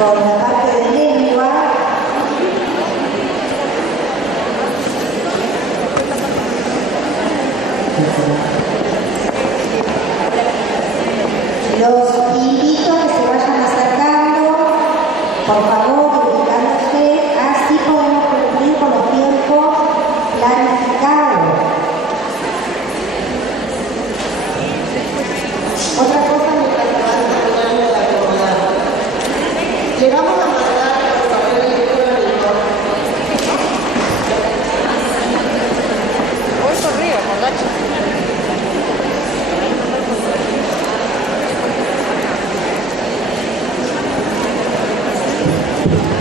con la parte de lengua. Los invito a que se vayan acercando, por favor, ubicándose, así podemos cumplir con los tiempos planificados. Otra cosa mientras se van terminando de acomodar. Le vamos a mandar por correo electrónico. Hoy corrió, por Nacho.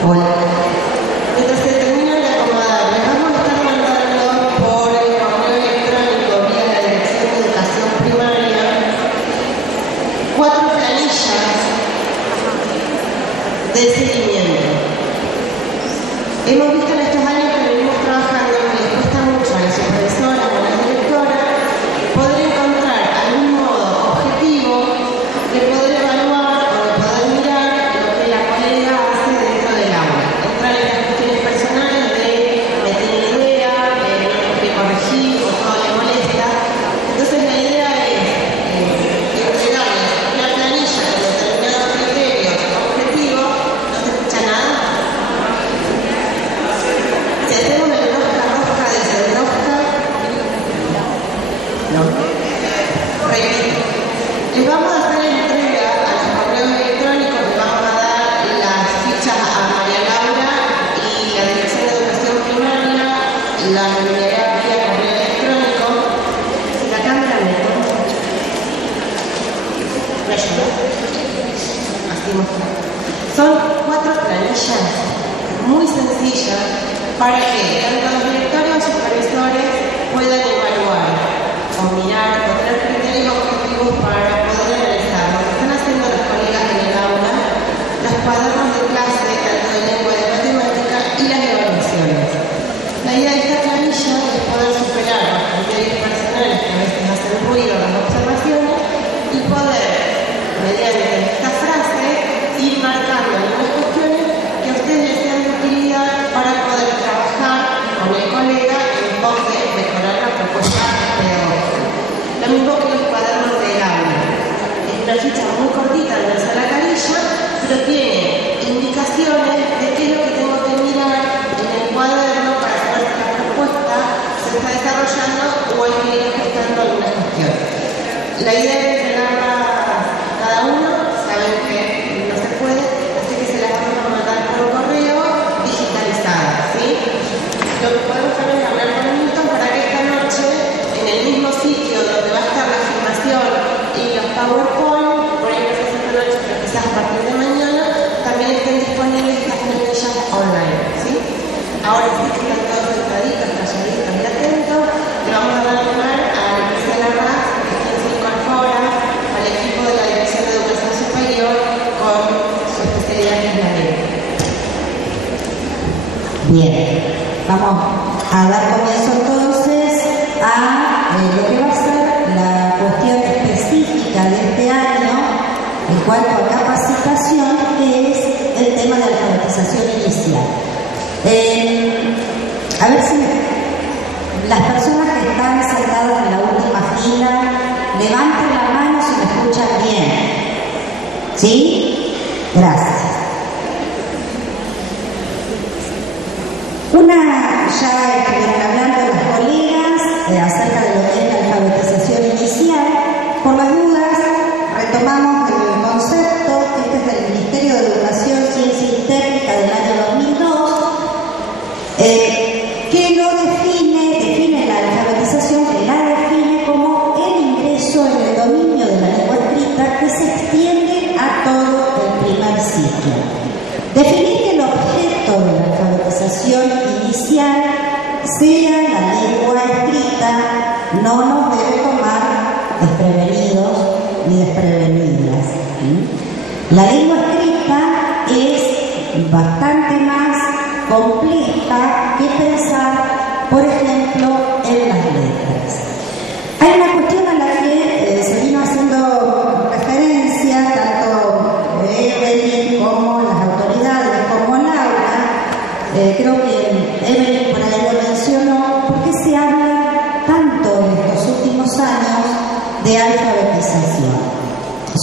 Hola. Mientras se terminan de acomodar, les vamos a estar mandando por el correo electrónico vía la Dirección de Educación Primaria 4 planillas de seguimiento. Hemos visto en estos años que venimos trabajando que les cuesta mucho a las supervisoras o a las directoras poder encontrar algún modo objetivo de poder evaluar o de poder mirar lo que la colega hace dentro del aula. Entrar en las cuestiones personales de me tiene idea, no quiere corregir o todo le molesta. Entonces la idea es entregarles una planilla con determinados criterios objetivos. ¿No se escucha nada? Si hacemos el rosca, desenrosca, no. Repito. Les vamos a hacer entrega a los correos electrónicos, les vamos a dar las fichas a María Laura y la Dirección de Educación Primaria, la enviará vía correo electrónico. La cámara me toma. ¿Me ayuda? Así muestra. Son 4 planillas muy sencillas para que tanto los directores o supervisores puedan evaluar o mirar o tener criterios objetivos para poder analizar lo que están haciendo las colegas en el aula, los cuadernos de clase, tanto de lengua y de matemática, y las evaluaciones. La idea de esta planilla es poder superar los criterios personales que a veces hacen ruido las observaciones y poder, mediante esta frase, ir marcando algunas cuestiones que a ustedes les sean de utilidad para poder trabajar con el colega en pos de mejorar la propuesta pedagógica. Lo mismo que los cuadernos del aula. Es una ficha muy cortita, no es a la carilla, pero tiene indicaciones de qué es lo que tengo que mirar en el cuaderno para saber si la propuesta se está desarrollando o hay que ir ajustando algunas cuestiones. La idea es entregarla cada uno, saben que no se puede, así que se las vamos a mandar por correo digitalizadas, ¿sí? Lo que podemos hacer es hablar con Milton para que esta noche, en el mismo sitio donde va a estar la filmación y los PowerPoint, por ahí no sé si esta noche, pero quizás a partir de mañana, también estén disponibles estas planillas online, ¿sí? Ahora sí que están todos sentaditos, calladitos y atentos, le vamos a dar lugar a Marcela Raz, quien se incorpora al equipo de la Dirección de Educación Superior con su especialidad en la lengua. Bien, vamos a dar comienzo entonces a lo que va a ser la cuestión específica de este año en cuanto a capacitación, que es el tema de la alfabetización inicial. A ver si las personas que están sentadas en la última fila levanten la mano si me escuchan bien. ¿Sí? Gracias. Ya estuvieron hablando las colegas acerca de lo que es la alfabetización inicial. Por las dudas, retomamos el concepto. Este es del Ministerio de Educación, Ciencia y Técnica del año 2002, que lo define la alfabetización, que la define como el ingreso en el dominio de la lengua escrita que se extiende a todo el primer ciclo. Definir que el objeto de la alfabetización inicial sea la lengua escrita no nos debe tomar desprevenidos ni desprevenidas. La lengua escrita es bastante más compleja que pensar, por ejemplo, en las letras. Hay una cuestión a la que se vino haciendo referencia tanto Evelyn como las autoridades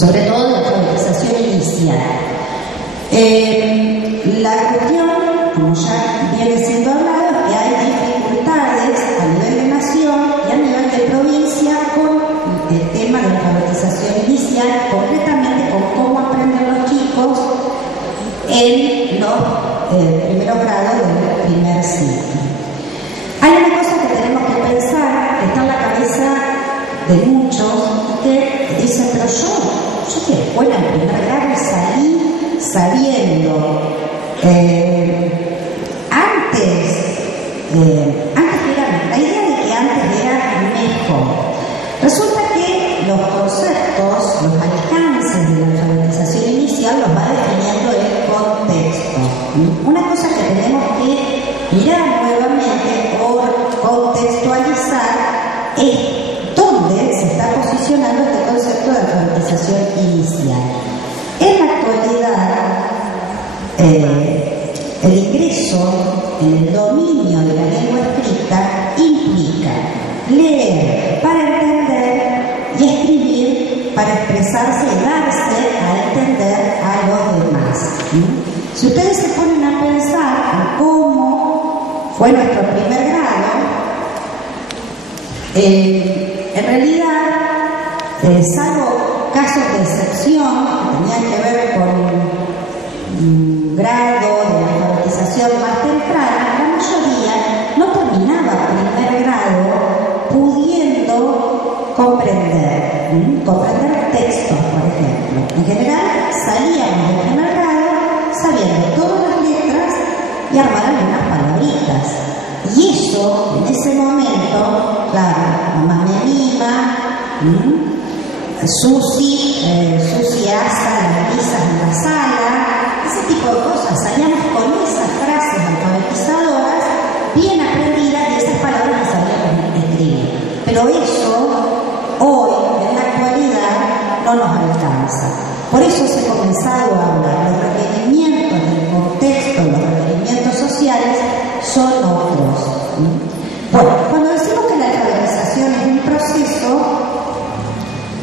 sobre todo de alfabetización inicial. La cuestión, como ya viene siendo hablado, es que hay dificultades a nivel de nación y a nivel de provincia con el tema de la alfabetización inicial, concretamente con cómo aprenden los chicos en los primeros grados del primer ciclo. Hay una cosa que tenemos que pensar, que está en la cabeza de muchos, que dicen, pero yo fui a escuela en primer grado y salí sabiendo. La idea de que antes era mejor. Resulta que los conceptos, los alcances de la alfabetización inicial los va definiendo el contexto. Una cosa que tenemos que mirar nuevamente o contextualizar es dónde se está posicionando este concepto de alfabetización inicial. En la actualidad, el ingreso en el dominio de la lengua escrita implica leer para entender y escribir para expresarse y darse a entender a los demás. Si ustedes se ponen a pensar en cómo fue nuestro primer grado, en realidad, salvo casos de excepción que tenían que ver con un grado de alfabetización más temprana, la mayoría no terminaba primer grado pudiendo comprender textos, por ejemplo. En general, salíamos del primer grado sabiendo todas las letras y armar algunas palabritas. Y eso, en ese momento, claro, mamá me anima, Susi asa las risas en la sala, ese tipo de cosas. Salíamos con esas frases alfabetizadoras bien aprendidas y esas palabras las sabíamos escribir. Pero eso, hoy, en la actualidad, no nos alcanza. Por eso se ha comenzado a hablar. Los requerimientos del contexto, los requerimientos sociales son otros. Bueno, cuando decimos que la alfabetización es un proceso,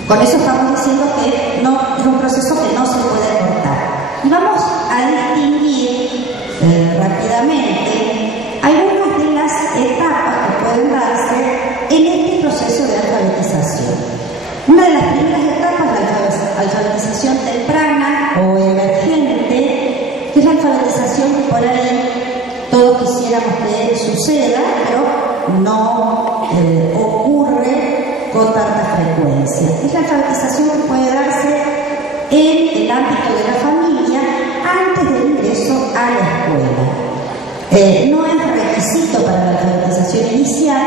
con eso estamos diciendo que no es un proceso que no se puede cortar. Y vamos a distinguir rápidamente algunas de las etapas que pueden darse en este proceso de alfabetización. Una de las primeras etapas es la alfabetización temprana o emergente, que es la alfabetización que por ahí todos quisiéramos que suceda, pero no ocurre con tanta frecuencia. Es la alfabetización que puede darse en el ámbito de la familia antes del ingreso a la escuela. No es requisito para la alfabetización inicial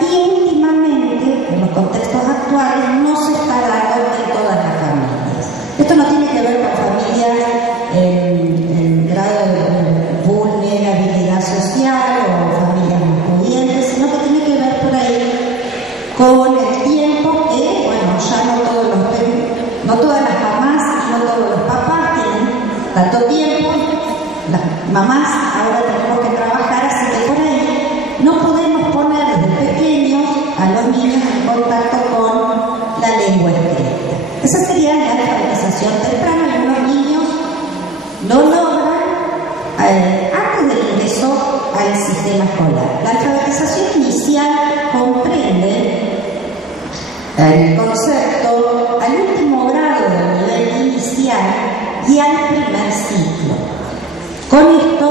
y últimamente, en los contextos actuales, no se está dando en todas las familias. Esto no tiene que ver con familias en grado de vulnerabilidad social o familias muy pudientes, sino que tiene que ver por ahí con el tiempo que, bueno, ya no todas las mamás y no todos los papás tienen tanto tiempo. Las mamás ahora tenemos que trabajar, así que por ahí no podemos poner desde pequeños a los niños en contacto con la lengua escrita. Esa sería la alfabetización temprana. Algunos niños lo logran antes del ingreso al sistema escolar. La alfabetización inicial comprende el concepto al último grado del nivel inicial y al primer ciclo. Con esto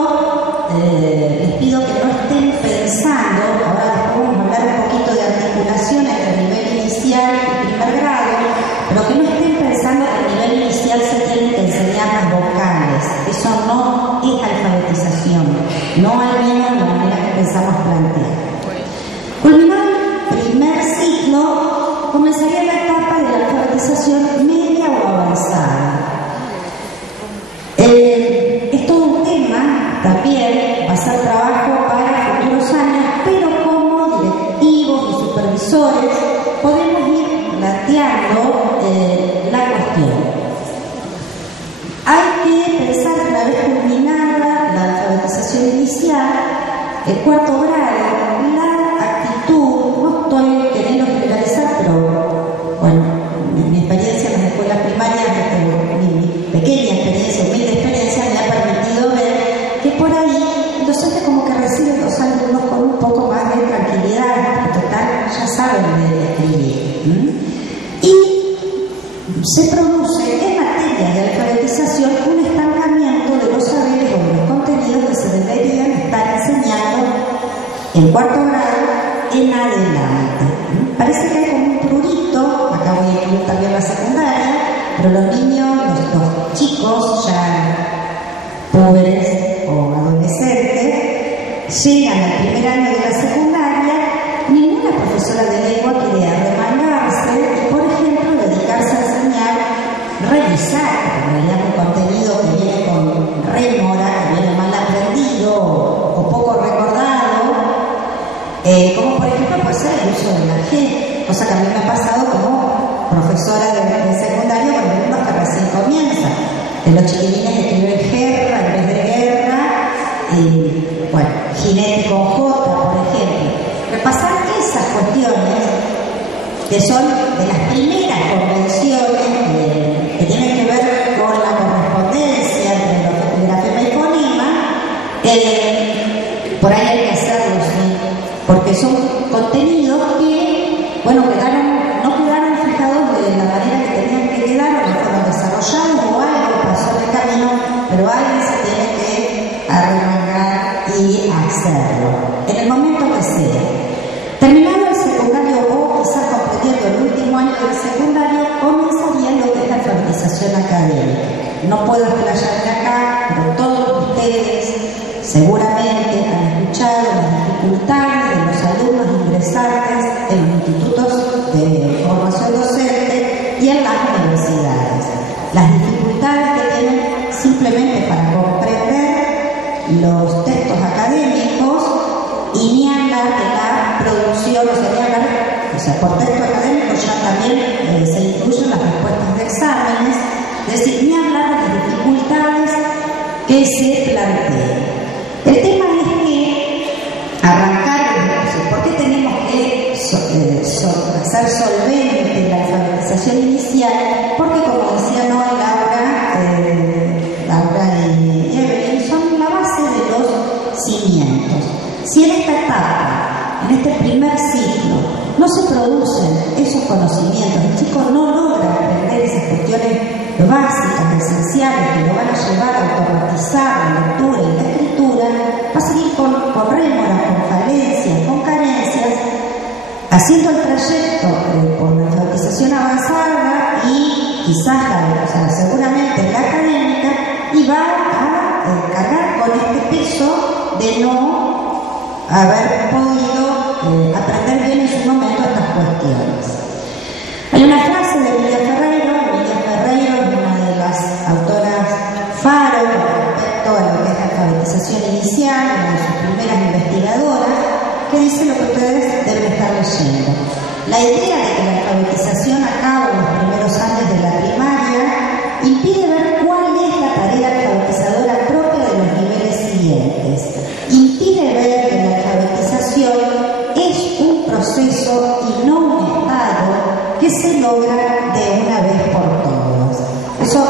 les pido que no estén pensando, ahora después vamos a hablar un poquito de articulación entre el nivel inicial y primer grado, pero que no estén pensando que el nivel inicial se tienen que enseñar las vocales. Eso no es alfabetización, no al menos de la manera que pensamos plantear. Culminado el primer ciclo, comenzaría la etapa de la alfabetización media o avanzada. Es todo un tema, también va a ser trabajo para futuros años, pero como directivos y supervisores podemos ir planteando la cuestión. Hay que pensar que una vez culminada la alfabetización inicial, el cuarto grado, la actitud, no estoy queriendo generalizar, pero bueno, en mi experiencia en las escuelas primarias se produce en materia de alfabetización un estancamiento de los saberes o de los contenidos que se deberían estar enseñando en cuarto grado en adelante. Parece que hay como un prurito, acá voy a incluir también la secundaria, pero los niños, los chicos ya pobres o adolescentes, llegan al primer año de la secundaria, ninguna profesora de lengua quiere arremangarse y, por ejemplo, dedicarse a enseñar, revisar, en realidad un contenido que viene con rémora, que viene mal aprendido o poco recordado, como por ejemplo puede ser el uso de la G, cosa que a mí me ha pasado como profesora de secundaria con alumnos que recién comienzan. De los chiquilines escriben guerra en vez de guerra, bueno, jinete con J, por ejemplo. Repasar esas cuestiones que son de las primeras convenciones que tienen que ver con la correspondencia entre grafema y fonema, por ahí hay que hacerlo, ¿sí? Porque son contenidos que, bueno, no quedaron fijados de la manera que tenían que quedar, o no fueron desarrollados, o algo pasó en el camino, pero alguien se tiene que arremangar y hacerlo, en el momento que sea. Terminado el secundario o quizás comprendiendo el último año del secundario, comenzaría lo que es la alfabetización académica. No puedo explayarme acá, pero todos ustedes seguramente han escuchado las dificultades de los alumnos ingresantes en los institutos de formación docente y en las universidades. Las dificultades que tienen simplemente para comprender los textos académicos y ni hablar de la producción, o sea, por texto académico ya también se incluyen las respuestas de exámenes, es decir, ni hablar de las dificultades que se plantean. El tema es que arrancar, ¿por qué tenemos que ser solvente la alfabetización inicial? Porque, como decía Noa Laura y Evelyn, son la base de los cimientos. Si en esta etapa, en este primer ciclo, no se producen esos conocimientos, el chico no logra aprender esas cuestiones básicas, esenciales, que lo van a llevar a automatizar la lectura y la escritura, va a seguir con rémoras, con falencias, con carencias, haciendo el trayecto por la alfabetización avanzada y quizás seguramente la académica, y va a cargar con este peso de no haber podido aprender bien en su momento estas cuestiones. Hay una frase de Emilia Ferreiro es una de las autoras faro respecto a lo que es la alfabetización inicial, una de sus primeras investigadoras, que dice lo que ustedes deben estar leyendo. La idea de que la alfabetización a cabo en los primeros años de la primaria impide ver cuál es la tarea alfabetizadora propia de los niveles siguientes. Impide ver que la alfabetización es un proceso y no un estado que se logra de una vez por todas. Eso,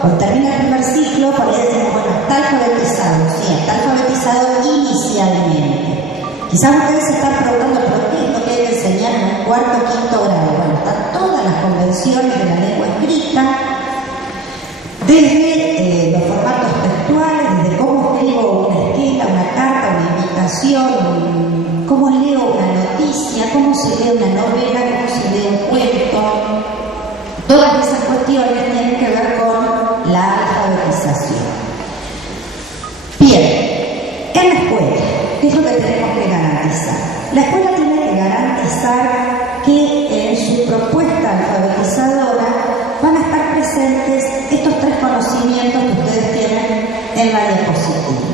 cuando termina el primer ciclo, por ahí decimos, bueno, está alfabetizado, sí, está alfabetizado inicialmente. Quizás ustedes se están preguntando, ¿pero qué es lo que hay que enseñar en un cuarto o quinto grado? Bueno, están todas las convenciones de la lengua escrita, desde los formatos textuales, desde cómo escribo una esquela, una carta, una invitación, cómo leo una noticia, cómo se lee una novela, cómo se lee un cuento. Todas esas cuestiones tienen que ver con la alfabetización. Bien, en la escuela, ¿qué es lo que tenemos que garantizar? La escuela tiene que garantizar que en su propuesta alfabetizadora van a estar presentes estos tres conocimientos que ustedes tienen en la diapositiva.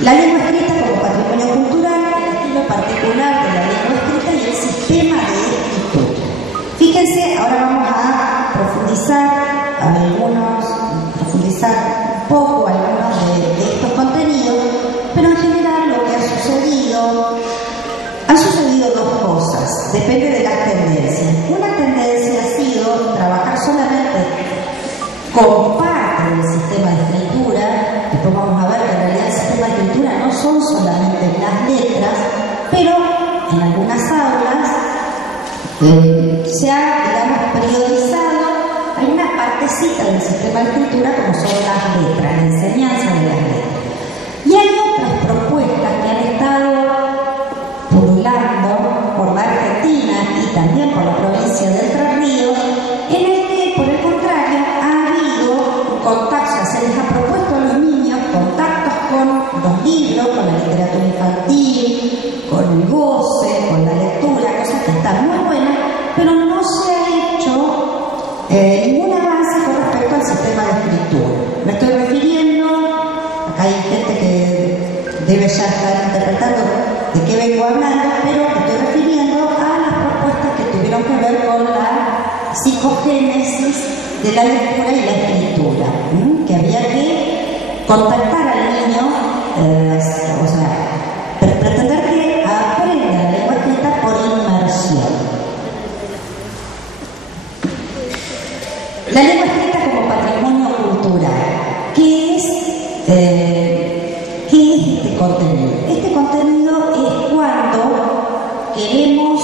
La lengua escrita como patrimonio cultural, el estilo particular de la lengua escrita y el sistema de escritura. Fíjense, ahora vamos a profundizar un poco algunos de estos contenidos, pero en general lo que han sucedido dos cosas, depende de las tendencias. Una tendencia ha sido trabajar solamente con parte del sistema de escritura. Después vamos a ver que en realidad el sistema de escritura no son solamente las letras, pero en algunas aulas se ha, digamos, priorizado. Hay una partecita del sistema de escritura como son las letras, la enseñanza de las letras. Y hay otras propuestas que han estado pululando por la Argentina y también por la provincia de Entre Ríos, en el que, por el contrario, ha habido contactos, se les ha propuesto a los niños contactos con los libros, con la literatura infantil, con el goce, con la lectura, cosas que están muy buenas, pero no se ha hecho ningún avance con respecto al sistema de escritura. Me estoy refiriendo, acá hay gente que debe ya estar interpretando de qué vengo hablando, pero me estoy refiriendo a las propuestas que tuvieron que ver con la psicogénesis de la lectura y la escritura, que había que contactar al niño, o sea, pretender que aprenda la lengua escrita por inmersión. La lengua escrita como patrimonio cultural. ¿Qué es este contenido? Este contenido es cuando queremos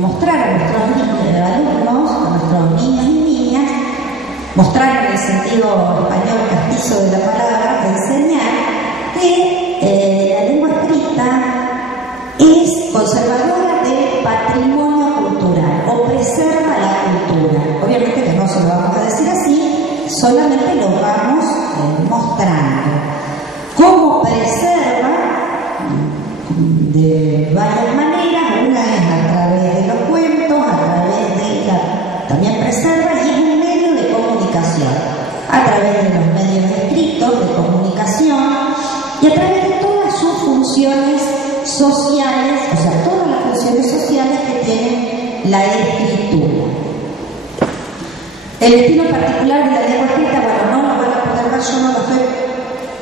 mostrar a nuestros alumnos, a nuestros niños y niñas, mostrar en el sentido español castizo de la palabra, enseñar que la lengua escrita es conservadora del patrimonio cultural o preserva la cultura. Obviamente que no se lo vamos a decir así, solamente lo vamos mostrando. ¿Cómo preserva? De varias maneras. Una es a través de los cuentos, a través de también preserva y es un medio de comunicación, a través de los medios escritos de comunicación y a través de todas sus funciones sociales, o sea, todas las funciones sociales que tiene la escritura. El estilo particular de la lengua escrita, bueno, no lo van a poder ver, yo no lo estoy,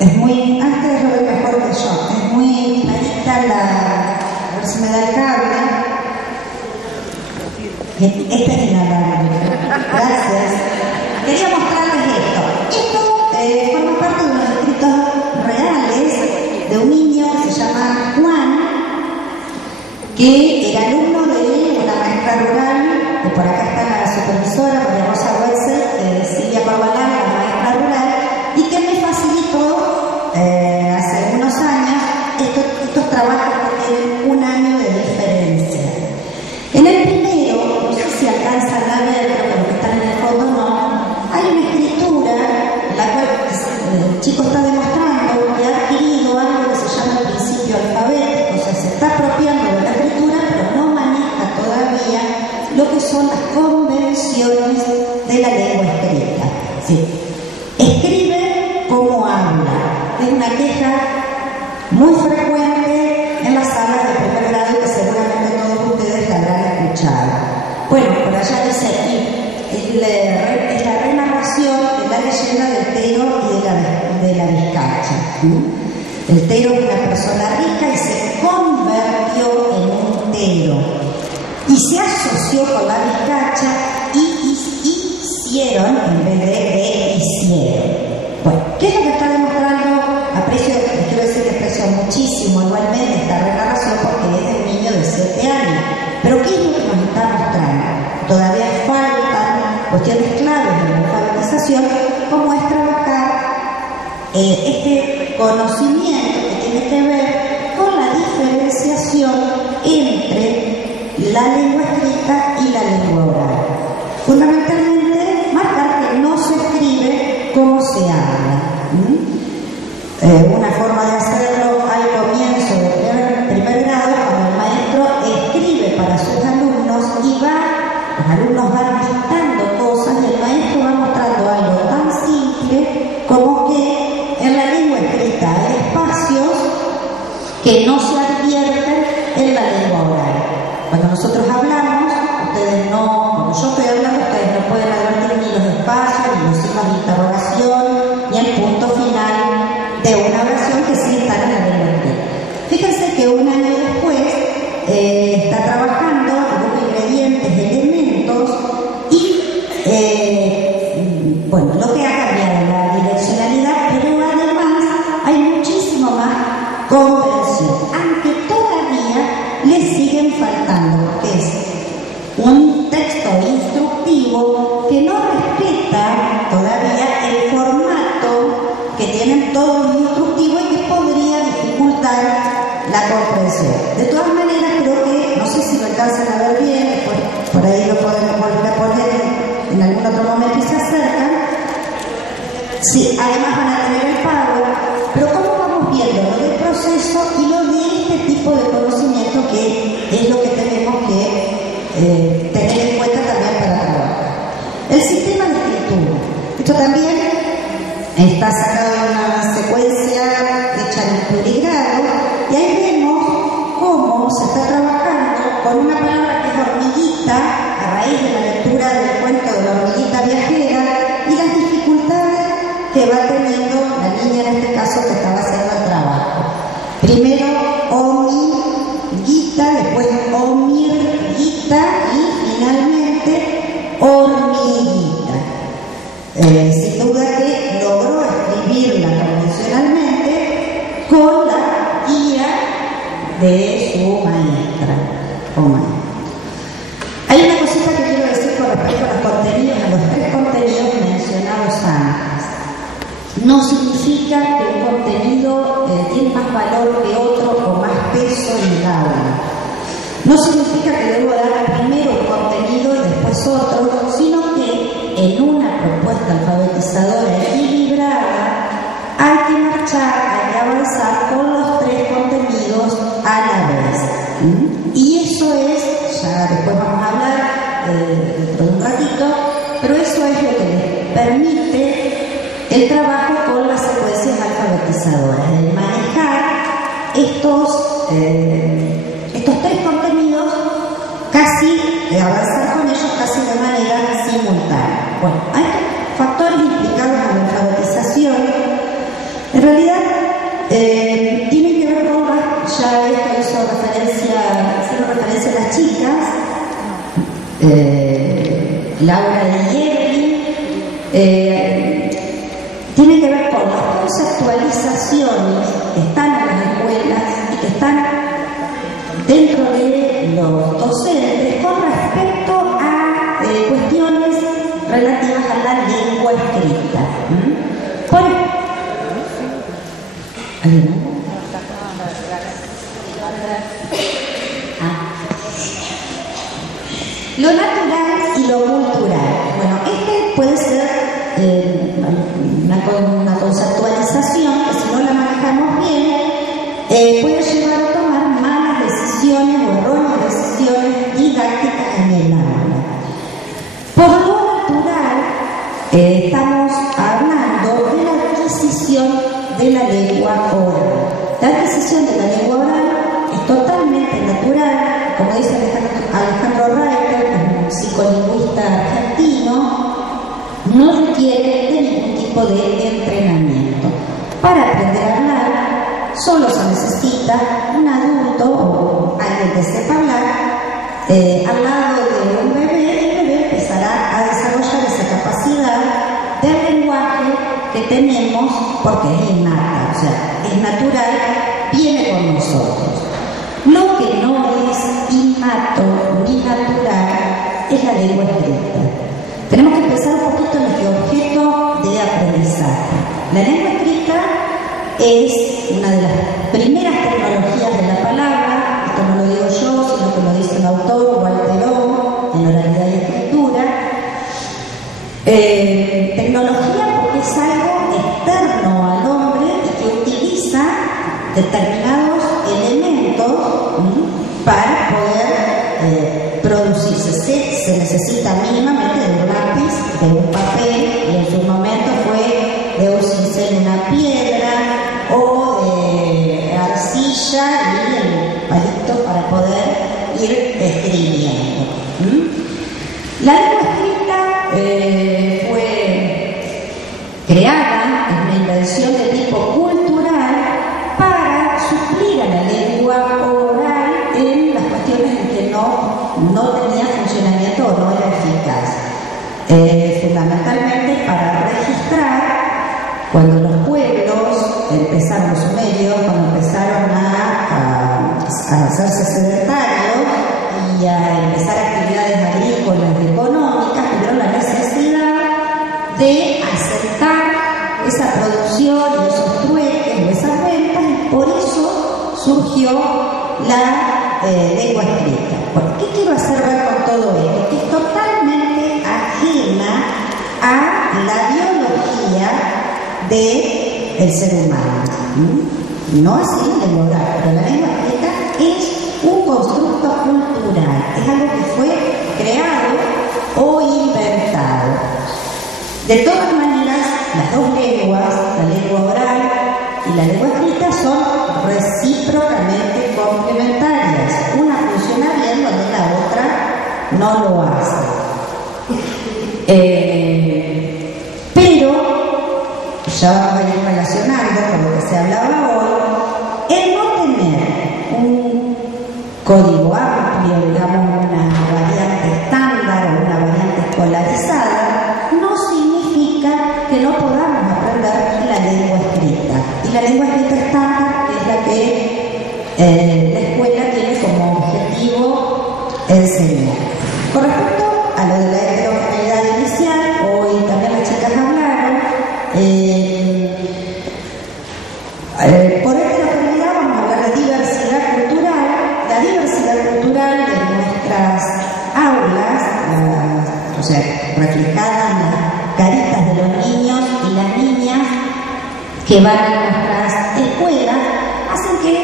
es muy, antes lo veo mejor que yo, es muy clarita a ver si me da el cable. Esta es inalámbrica. Gracias. Quería mostrarles esto. Esto forma parte de unos escritos reales de un niño que se llama Juan, que era alumno de una maestra rural, que por acá está la supervisora, María Rosa Wetzel, Silvia Corbalán, la maestra rural, y que me facilitó hace unos años estos trabajos que tienen un año de diferencia. En el primero, no sé si alcanzan a ver, pero los que están en el fondo no, hay una escritura en la cual el chico está demostrando que ha adquirido algo que se llama el principio alfabético, o sea, se está apropiando de la escritura, pero no maneja todavía lo que son las convenciones de la lengua escrita. ¿Sí? Escribe como habla. Es una queja muy frecuente en las salas de primer grado que seguramente todos ustedes la habrán escuchado. Bueno, por allá dice es la renarración de la leyenda del Tero y de la Vizcacha. El Tero es una persona rica y se convirtió en un Tero. Y se asoció con la Vizcacha y hicieron en vez de hicieron. Bueno, ¿qué es lo que está demostrando? Aprecio, les quiero decir que aprecio muchísimo igualmente esta renarración porque es de un niño de 7 años. Pero ¿qué es lo que nos está mostrando? Todavía faltan cuestiones claves de la alfabetización, como es trabajar este conocimiento que tiene que ver con la diferenciación entre la lengua escrita y la lengua oral. Fundamentalmente, marcar que no se escribe como se habla. Una forma de hacerlo al comienzo del primer grado, cuando el maestro escribe para sus alumnos y los alumnos van dictando cosas y el maestro va mostrando algo tan simple como que en la lengua escrita hay espacios que no se advierten en la lengua oral. Cuando nosotros hablamos, ustedes no, cuando yo estoy hablando, ustedes no pueden advertir ni los espacios, ni los signos de interrogación, ni el punto final de una oración que sí está en la lengua escrita. Fíjense que un año después está trabajando con ingredientes, elementos y bueno, lo que ha cambiado la direccionalidad, pero además hay muchísimo más convención, aunque todavía le siguen faltando, porque que no respeta todavía el formato que tienen todos los instructivos y que podría dificultar la comprensión. De todas maneras, creo que, no sé si lo alcanzan a ver bien, después por ahí lo podemos volver a poner en algún otro momento y se acercan. Sí, además van a tener el pago, pero ¿cómo vamos viendo lo del proceso y lo de este tipo de conocimiento que es lo que tenemos que tener en cuenta también para trabajar? El sistema de escritura. Esto también está sacado de una secuencia hecha en plurigrado y ahí vemos cómo se está trabajando con una palabra que es hormiguita a raíz de la lectura del cuento de la hormiguita viajera y las dificultades que va teniendo la niña en este caso que estaba haciendo el trabajo. Primero omiguita, después omirguita y finalmente hormiguita. Sin duda que logró escribirla convencionalmente con la guía de su maestra o maestro. Hay una cosita que quiero decir con respecto a los contenidos, a los 3 contenidos mencionados antes. No significa que un contenido tiene más valor que otro o más peso en el aula. No significa que debo dar primero un contenido y después otro, sino que en una propuesta alfabetizadora equilibrada hay que marchar, hay que avanzar con los 3 contenidos a la vez. Y eso es, ya después vamos a hablar dentro de un ratito, pero eso es lo que les permite el trabajo con las secuencias alfabetizadoras, el manejar estos 3 contenidos casi, avanzar con ellos casi de manera simultánea. Bueno, hay factores implicados en la alfabetización. En realidad, tienen que ver con, ya esto hizo referencia a las chicas, Laura y Evelyn, tiene que ver con las conceptualizaciones que están en las escuelas y que están dentro de los docentes con respecto a cuestiones relativas a la lengua escrita. Lo natural y lo cultural. Bueno, este puede ser una conceptualización que si no la manejamos bien puede llevar a tomar malas decisiones o erróneas decisiones didácticas en el aula. Por lo natural estamos hablando de la adquisición de la lengua oral. La adquisición de la lengua oral es totalmente natural, como dice Alejandro Reiter, un psicolingüista argentino, no requiere de ningún tipo de entrenamiento. Para aprender a hablar, solo se necesita un adulto o alguien que sepa hablar al lado de un bebé, y el bebé empezará a desarrollar esa capacidad de lenguaje que tenemos porque es innata, o sea, es natural, viene con nosotros. Lo que no es innato ni natural es la lengua escrita. Tenemos que pensar un poquito en este objeto de aprendizaje. La lengua escrita es una de las primeras tecnologías de la palabra. Esto no lo digo yo, sino que lo dice el autor Walter O en Oralidad y Escritura. Tecnología porque es algo externo al hombre y que utiliza determinados elementos para poder producirse. Se necesita mínimamente de un lápiz, de un papel, y en su momento fue de un cincel, una piedra o de arcilla y el palito para poder ir escribiendo. La lengua escrita fue creada, es una invención de tipo cultural para suplir a la lengua oral en las cuestiones en que no tenía funcionamiento o no era eficaz. Fundamentalmente para registrar cuando los pueblos empezaron, los sumerios, cuando empezaron a hacerse sedentarios y a empezar actividades agrícolas y económicas, tuvieron la necesidad de acercar esa producción y esos trueques o esas ventas, y por eso surgió la lengua escrita. Bueno, ¿qué quiero hacer ver con todo esto? Que es totalmente ajena a la biología del ser humano. No así el lengua oral, pero la lengua escrita es un constructo cultural, es algo que fue creado o inventado. De todas maneras, las dos lenguas, la lengua oral y la lengua escrita, son recíprocamente complementarias. Una funciona bien donde la otra no lo hace. Pero, ya vamos a ir relacionando con lo que se hablaba hoy, el no tener un código amplio, digamos una variante estándar o una variante escolarizada, no significa que no podamos aprender la lengua escrita. Y la lengua escrita estándar es la que la escuela tiene como objetivo enseñar. Con respecto a lo de la heterogeneidad inicial, hoy también las chicas hablaron, por heterogeneidad vamos a hablar de diversidad cultural. La diversidad cultural de nuestras aulas, o sea, reflejada en las caritas de los niños y las niñas que van a nuestras escuelas, hacen que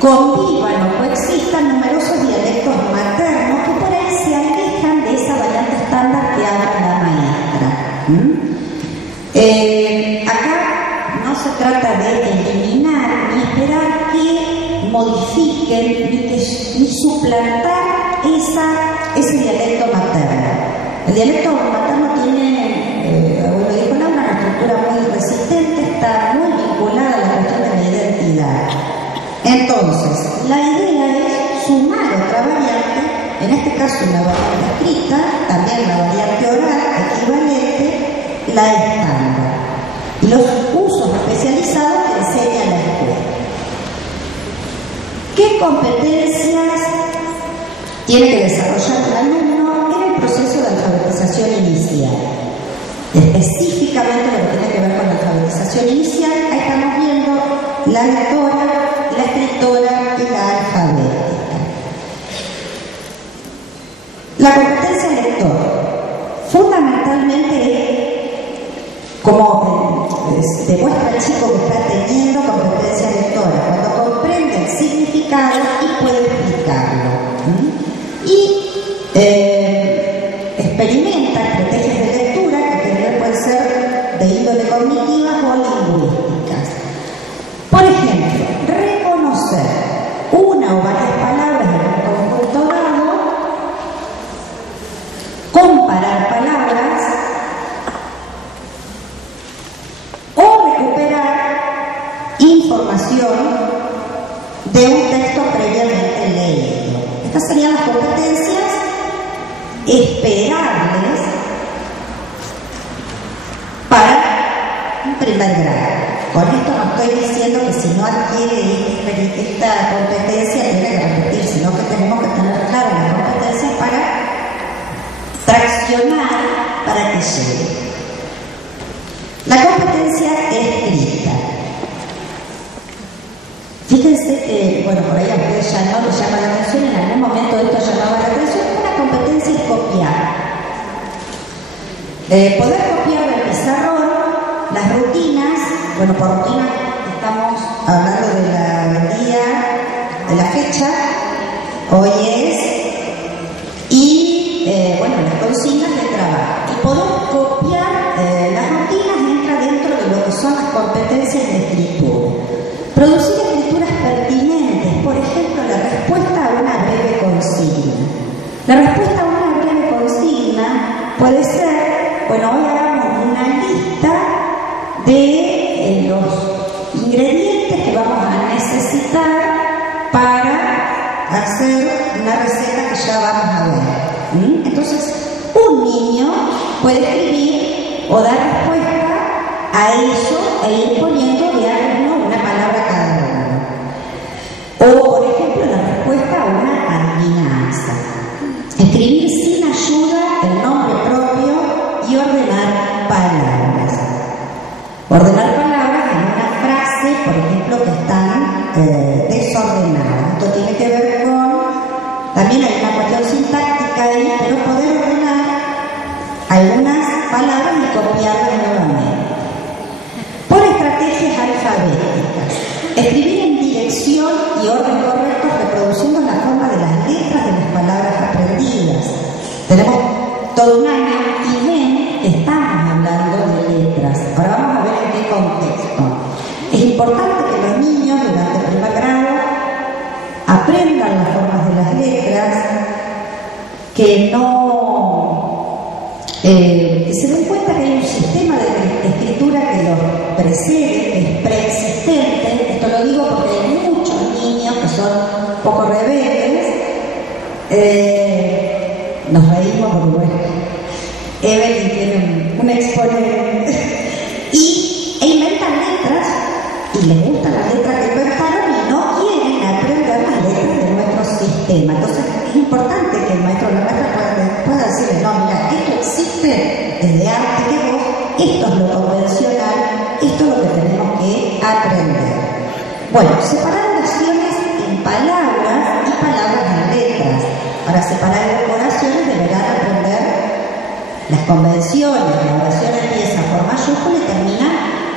convivan o coexistan numerosos dialectos maternos que por ahí se alejan de esa variante estándar que habla la maestra. Acá no se trata de eliminar ni esperar que modifiquen ni suplantar ese dialecto materno. El dialecto materno tiene, lo dijo Laura, una estructura muy resistente, está muy vinculada a la cuestión de la identidad. Entonces, la idea es sumar otra variante, en este caso una variante escrita, también la variante oral equivalente, la estándar, y los usos especializados que enseña la escuela. ¿Qué competencias tiene que desarrollar el alumno en el proceso de alfabetización inicial? Específicamente lo que tiene que ver con la alfabetización inicial, ahí estamos viendo la lectora, la escritora y la alfabética. La competencia lector, fundamentalmente, como demuestra el chico que está teniendo competencia lectora, cuando comprende el significado y puede explicarlo. Y experimenta estrategias de lectura que pueden ser de índole cognitiva o lingüísticas. Por ejemplo, reconocer una o varias palabras en un conjunto dado, comparar palabras o recuperar información de un texto previamente leído. Estas serían las competencias esperables para un primer grado. Con esto no estoy diciendo que si no adquiere esta competencia tiene que repetir, sino que tenemos que tener claro las competencias para traccionar para que llegue. La competencia escrita. Fíjense que, bueno, por ahí a ustedes ya no les llama la atención, en algún momento esto llamaba la atención. Una competencia es copiar. Poder copiar del pizarrón las rutinas. Bueno, por rutina estamos hablando del día, de la fecha, hoy es, y bueno, las consignas de trabajo. Y poder copiar las rutinas entra dentro de lo que son las competencias de escritura. Producir escrituras pertinentes, por ejemplo, la respuesta a una breve consigna. La respuesta a una breve consigna puede ser, bueno, hoy hagamos una lista de los ingredientes que vamos a necesitar para hacer una receta que ya vamos a ver. Entonces, un niño puede escribir o dar respuesta a eso e ir poniendo de algo una palabra cada uno. O, por ejemplo, la respuesta a una adivinanza. Escribir sin ayuda el nombre propio y ordenar palabras. Ordenar palabras en una frase, por ejemplo, que están desordenadas. Esto tiene que ver con, también hay una cuestión sintáctica ahí, pero poder ordenar algunas palabras y copiarlas nuevamente. Por estrategias alfabéticas. Escribir en dirección y orden correctos reproduciendo la forma de las letras de las palabras aprendidas. Tenemos todo un año y ven, estamos hablando de letras. Ahora vamos a ver en qué contexto. Es importante que los niños durante el primer grado aprendan las formas de las letras, que no se den cuenta que hay un sistema de escritura que los precede, que es preexistente. Esto lo digo porque hay muchos niños que son un poco rebeldes. Nos reímos porque, bueno, Evelyn tiene un exponente e inventan letras y les gustan las letras que inventaron y no quieren aprender las letras de nuestro sistema. Entonces es importante que el maestro o la maestra pueda decirle, no, mira, esto existe desde antes que vos, esto es lo convencional, esto es lo que tenemos que aprender. Bueno, separar oraciones en palabras y palabras en letras. Para separar oraciones deberán aprender las convenciones. La oración empieza por mayúscula y termina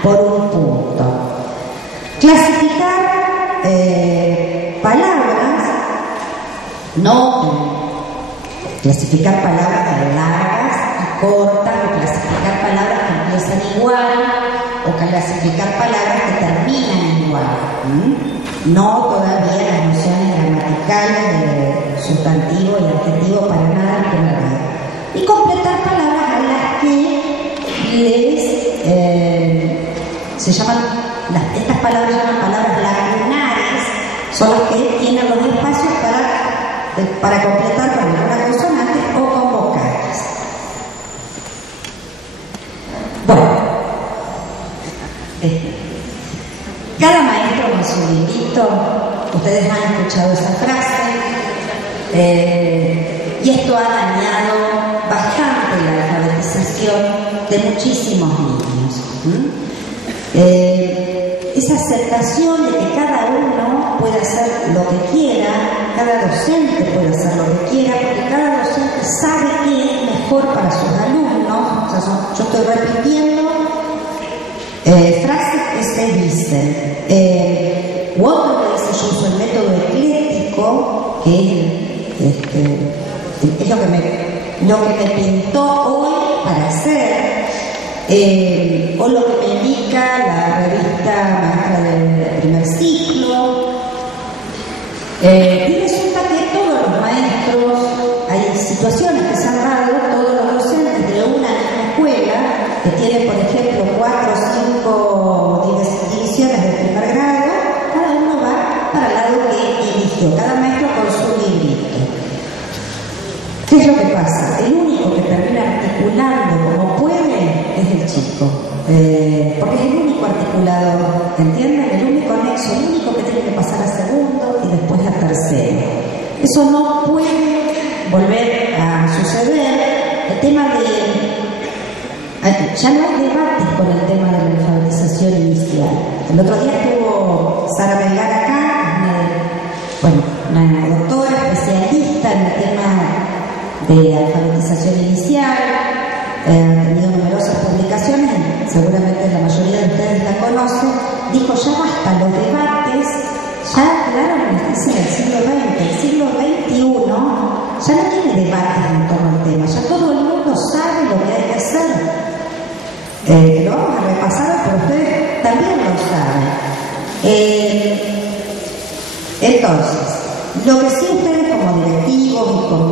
por un punto. Clasificar palabras, no clasificar palabras largas y cortas, o clasificar palabras que empiezan igual, o clasificar palabras que terminan igual. No todavía las nociones gramaticales de sustantivo y adjetivo para nada en primer grado. Y completar palabras a las que se llaman, estas palabras se llaman palabras lacunares, son las que tienen los espacios para completar con alguna consonante o con vocales. Bueno, cada maestro con su librito, ustedes han escuchado esa frase, y esto ha dañado bastante la alfabetización de muchísimos niños. Esa aceptación de que cada uno puede hacer lo que quiera, cada docente puede hacer lo que quiera, porque cada docente sabe qué es mejor para sus alumnos. O sea, yo estoy repitiendo frases que se dicen. Otro que dice, yo uso el método ecléctico, que es lo que me pintó hoy para hacer, o lo que me indica la revista maestra del primer ciclo. Y resulta que todos los maestros, hay situaciones que se han dado, todos los docentes de una misma escuela, que tienen, por ejemplo, 4 o 5 divisiones de primer grado, cada uno va para el lado que eligió, cada maestro con su librito. ¿Qué es lo que pasa? El único que termina articulando como puede es el chico, porque es el único articulador, ¿entienden? El único nexo, el único que tiene que pasar a segundo y después a tercero. Eso no puede volver a suceder. El tema ya no hay debates con el tema de la alfabetización inicial. El otro día estuvo Sara Melgar acá, una doctora especialista en el tema de alfabetización inicial, ha tenido numerosas publicaciones, seguramente la mayoría de ustedes la conocen. Dijo, ya basta los debates, ya quedaron en el siglo XX, el siglo XXI ya no tiene debates en torno al tema, ya todo el mundo sabe lo que hay que hacer. Lo vamos a repasar, pero ustedes también lo saben. Entonces, lo que sí ustedes como directivos y como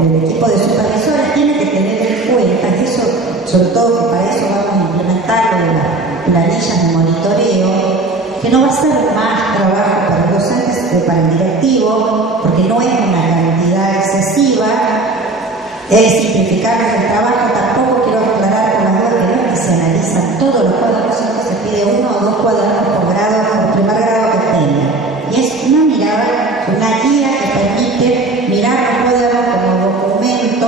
el equipo de supervisores tienen que tener en cuenta, y eso, sobre todo que para eso vamos a implementar las planillas de monitoreo, que no va a ser más trabajo para los docentes que para el directivo, porque no es una cantidad excesiva, es simplificarles el trabajo. Tampoco quiero aclarar con las dudas que no es que se analizan todos los cuadernos, sino que se pide 1 o 2 cuadernos por grado, por primer grado que tengan. Y es una mirada, una guía que permite mirar los cuadernos como documento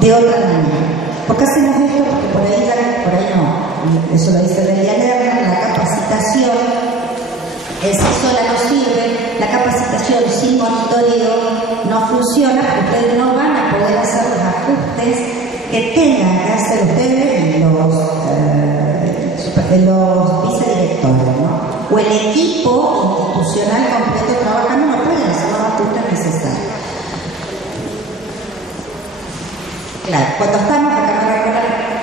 de otra manera. ¿Por qué hacemos esto? Porque por ahí eso lo dice Delia Lerner, la capacitación en sí sola no sirve, la capacitación sin monitoreo no funciona porque ustedes no van a poder hacer los ajustes que tengan que hacer ustedes y los vicedirectores, ¿no? O el equipo institucional completo trabajando no pueden hacer los ajustes necesarios. Claro, cuando estamos acá me recuerda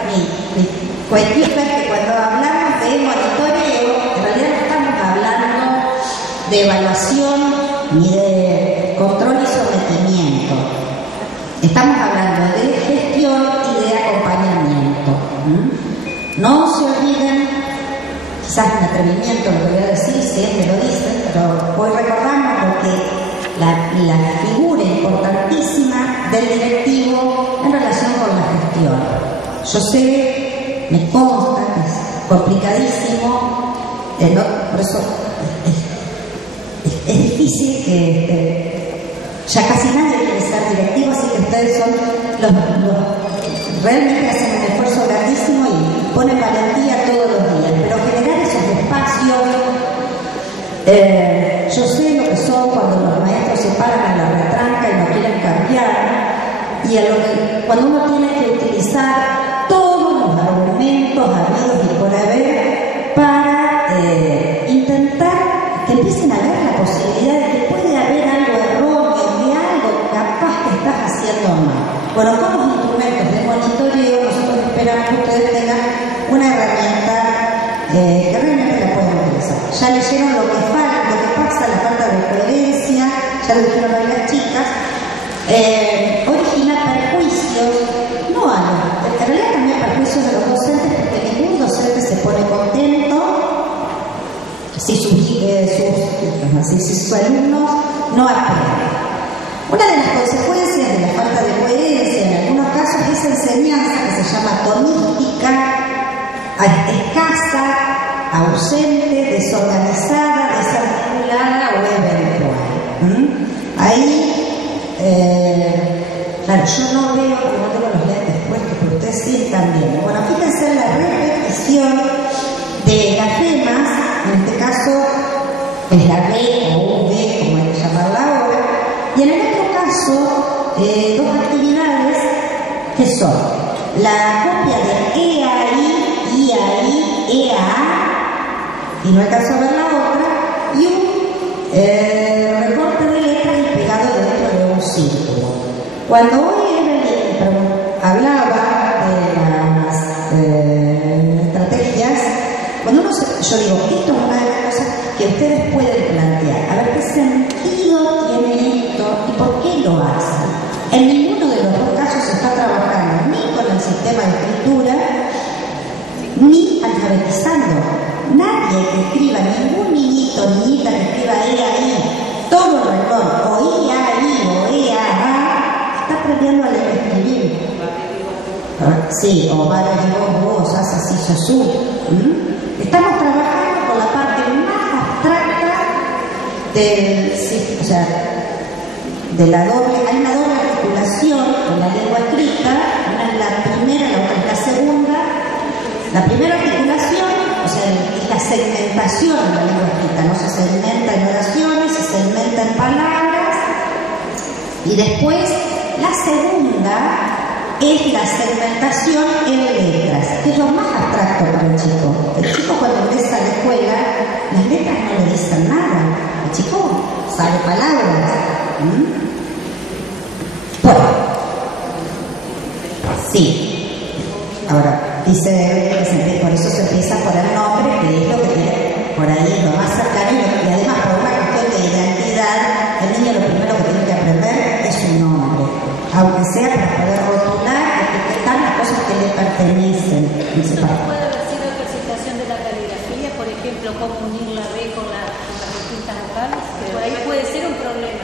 mi cuestión es que cuando hablamos de monitoreo, en realidad no estamos hablando de evaluación ni de control y sometimiento. Estamos hablando de gestión y de acompañamiento. No se olviden, quizás un atrevimiento lo que voy a decir, si es que lo dicen, pero hoy recordamos porque la figura importantísima del directivo en relación con la gestión. Yo sé, me consta que es complicadísimo, por eso es difícil que ya casi nadie quiere ser directivo, así que ustedes son los realmente hacen un esfuerzo grandísimo y ponen valentía todos los días, pero generar esos espacios, yo sé lo que son cuando los maestros se paran a la retranca y no quieren cambiar, y cuando uno tiene que utilizar todos los argumentos habidos y por haber para intentar que empiecen a ver la posibilidad de que puede haber algo erróneo y algo capaz que estás haciendo mal. Bueno, con los instrumentos de monitoreo nosotros esperamos que ustedes tengan una herramienta que realmente la puedan utilizar. Ya leyeron lo que pasa, la falta de coherencia, ya lo dijeron varias chicas, origina perjuicios, en realidad también perjuicios de los docentes, porque ningún docente se pone contento si sus alumnos no aprenden. Una de las consecuencias de la falta de coherencia en algunos casos es enseñanza que se llama tonística, escasa, ausente, desorganizada, desarticulada o eventual. Ahí, claro, yo no veo, porque no tengo los lentes puestos, pero ustedes sí están viendo. Bueno, fíjense en la repetición de las gemas, en este caso es la B o V, como hay que llamarla ahora, y en el otro caso, dos actividades que son la copia de EAI, IAI, EA, y no alcanzo a ver la otra, y un recorte de letras y pegado dentro de un círculo. Cuando hoy Evelyn hablaba de las estrategias, cuando yo digo, esto es una de las cosas que ustedes pueden plantear, a ver qué sentido tiene esto y por qué lo hacen. En ninguno de los dos casos se está trabajando ni con el sistema de escritura ni alfabetizando. Nadie que escriba, ningún niñito, niñita que escriba ahí, todo el renglón, o IAI o EAA, está aprendiendo a leer y escribir. Sí, o va a decir vos, así, sos. Estamos trabajando con la parte más abstracta de la doble, hay una doble articulación en la lengua escrita, una es la primera, la otra es la segunda. La primera articulación, es la segmentación en la lengua escrita, no se segmenta en oraciones, se segmenta en palabras, y después la segunda es la segmentación en letras, que es lo más abstracto para el chico. El chico cuando ingresa a la escuela, las letras no le dicen nada. El chico sabe palabras. Bueno, sí. Ahora, dice que por eso se empieza por el nombre, que es lo que tiene por ahí lo más cercano, y además por una cuestión de identidad, el niño lo primero que tiene que aprender es su nombre, aunque sea para poder rotular, etiquetar las cosas que le pertenecen. ¿Puede haber sido presentación de la caligrafía, por ejemplo, cómo unir la B con las distintas vocales? Que por ahí puede ser un problema.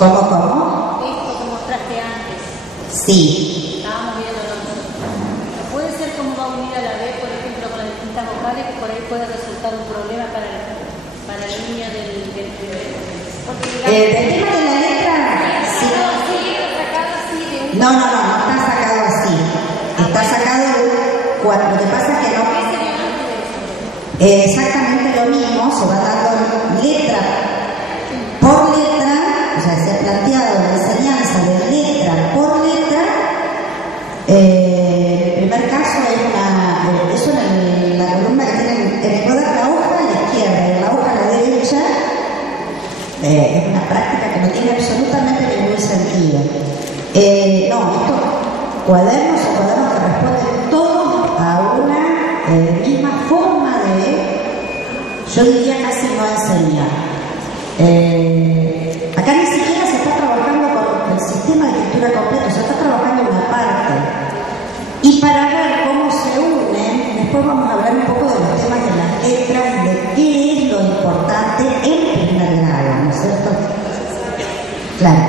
¿Cómo? Esto que mostraste antes. Sí. Estábamos viendo nosotros. Puede ser cómo va a unir a la B, por ejemplo, con las distintas vocales, que por ahí puede resultar un problema para el niño del primer. El tema de la letra. Sí. No, está sacado así. Está sacado cuando. Lo que pasa es que no. exactamente lo mismo, se va dando letra por letra, o sea, se ha planteado la enseñanza de letra por letra. El primer caso es eso en la columna que tienen en Ecuador, la hoja a la izquierda y la hoja a la derecha. Es una práctica que no tiene absolutamente ningún sentido. No, estos cuadernos son cuadernos que responden todos a una misma forma de, yo diría, casi no enseñar. Acá ni siquiera se está trabajando con el sistema de escritura completo, se está trabajando en una parte. Y para ver cómo se unen, después vamos a hablar un poco de los temas de las letras y de qué es lo importante en primer grado, ¿no es cierto? Claro.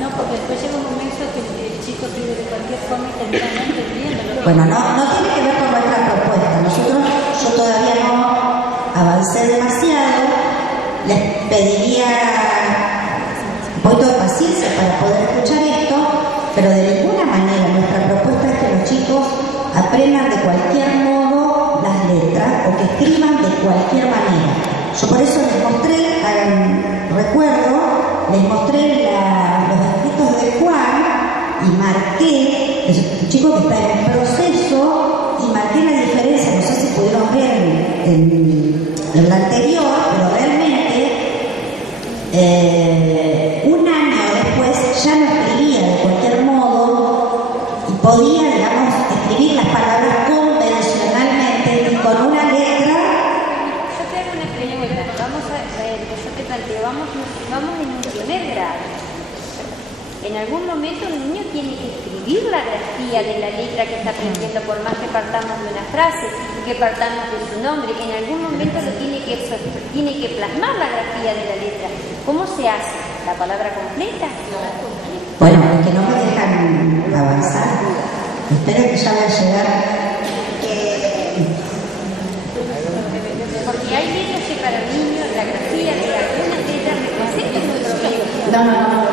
No, porque después llega un momento que el chico escribe de cualquier forma y termina no entendiendo. Bueno, no tiene que ver con nuestra propuesta. Yo todavía no avancé demasiado. Les pediría un poquito de paciencia para poder escuchar esto, pero de ninguna manera nuestra propuesta es que los chicos aprendan de cualquier modo las letras o que escriban de cualquier manera. Yo por eso les mostré, les mostré los escritos de Juan y marqué, es un chico que está en proceso, y marqué la diferencia, no sé si pudieron ver en la anterior, pero realmente un año después ya no escribía de cualquier modo y podía, digamos, escribir las palabras convencionalmente y con una letra. Yo te hago una pregunta, vamos a ver, yo te planteo, vamos en un primer grado. En algún momento el niño tiene que escribir la grafía de la letra que está aprendiendo, por más que partamos de una frase, que partamos de su nombre, en algún momento lo tiene que plasmar la grafía de la letra. ¿Cómo se hace? ¿La palabra completa? Bueno, es que no me dejan avanzar. Espero que ya va a llegar. Porque hay letras que para el niño la grafía de algunas letras representa un problema. No.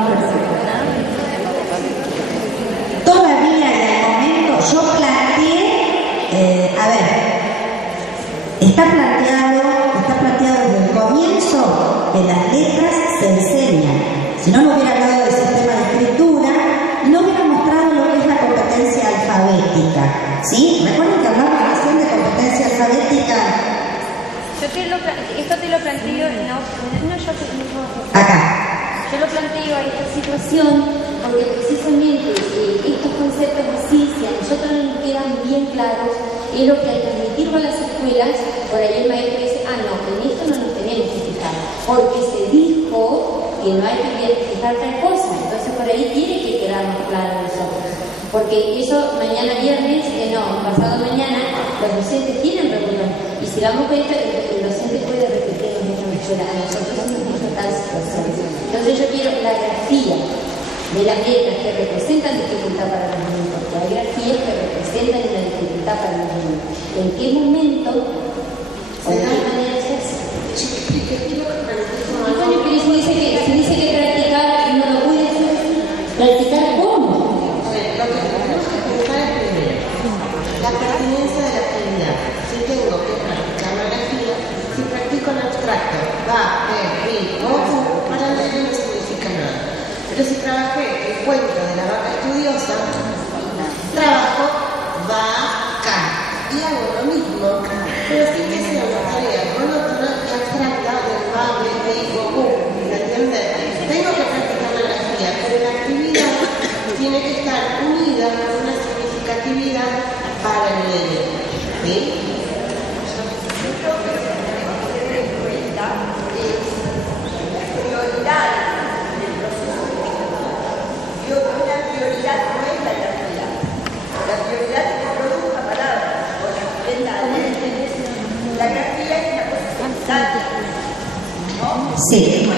Todavía en el momento yo planteé, está planteado desde el comienzo que las letras se enseñan. Si no hubiera hablado del sistema de escritura, no hubiera mostrado lo que es la competencia alfabética. ¿Sí? ¿Recuerdan que hablamos recién de competencia alfabética? Esto te lo planteo, Acá. Yo lo planteo a esta situación porque precisamente estos conceptos de ciencia a nosotros nos quedan bien claros, es lo que al transmitirlo a las escuelas, por ahí el maestro dice, no, en esto no nos tenemos que fijar, porque se dijo que no hay que fijar tal cosa, entonces por ahí tiene que quedarnos claro a nosotros, porque eso mañana viernes, pasado mañana, los docentes tienen reunión, y si damos cuenta, el docente puede repetir en nuestra escuela, a nosotros nos dijo tal situación. Entonces yo quiero la grafía de las letras que representan dificultad para los niños, porque hay grafías que representan una dificultad para los niños. ¿En qué momento o de qué manera se hace? Bueno, pero se dice que practicar no lo puede hacer. ¿Practicar cómo? Lo que tenemos que pensar es primero la pertinencia de la actividad. Si tengo que practicar la grafía, si practico el abstracto, para leer no significa nada. Pero si trabajé el cuento de la vaca estudiosa, trabajo vaca y hago lo mismo, pero sin que sea una tarea monótona y abstracta del va, ¿me entiendes? Tengo que practicar la grafía, pero la actividad tiene que estar unida con una significatividad para el niño, ¿sí? Sí.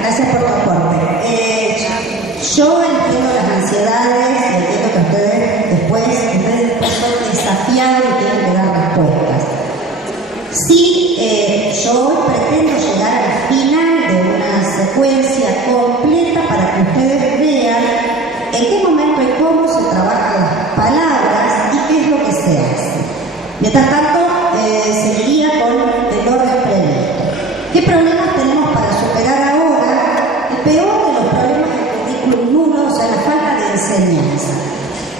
Gracias por tu aporte. Yo entiendo las ansiedades, entiendo que ustedes después son desafiados y tienen que dar respuestas. Sí, yo pretendo llegar al final de una secuencia completa para ustedes vean en qué momento y cómo se trabajan las palabras y qué es lo que se hace. Mientras tanto, seguiría con el orden previsto. ¿Qué problemas tenemos para superar ahora? El peor de los problemas del currículum nulo, o sea, la falta de enseñanza.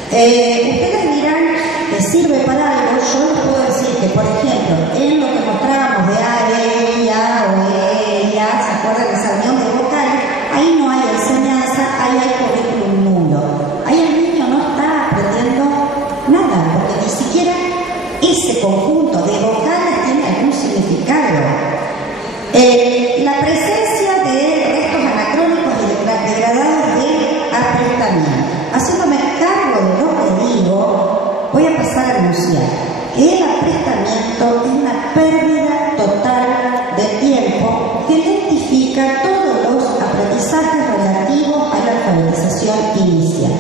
Ustedes dirán que sirve para algo. Yo les puedo decir que, por ejemplo, en lo que mostrábamos de A, ella o ella, ¿se acuerdan de esa unión de vocales? Ahí no hay enseñanza, ahí hay currículum nulo. Ahí el niño no está aprendiendo nada, porque ni siquiera ese conjunto de vocales tiene algún significado. La presencia de restos anacrónicos y degradados de aprestamiento. Haciéndome cargo de lo que digo, voy a pasar a anunciar que el aprestamiento es una pérdida total de tiempo que identifica todos los aprendizajes relativos a la alfabetización inicial.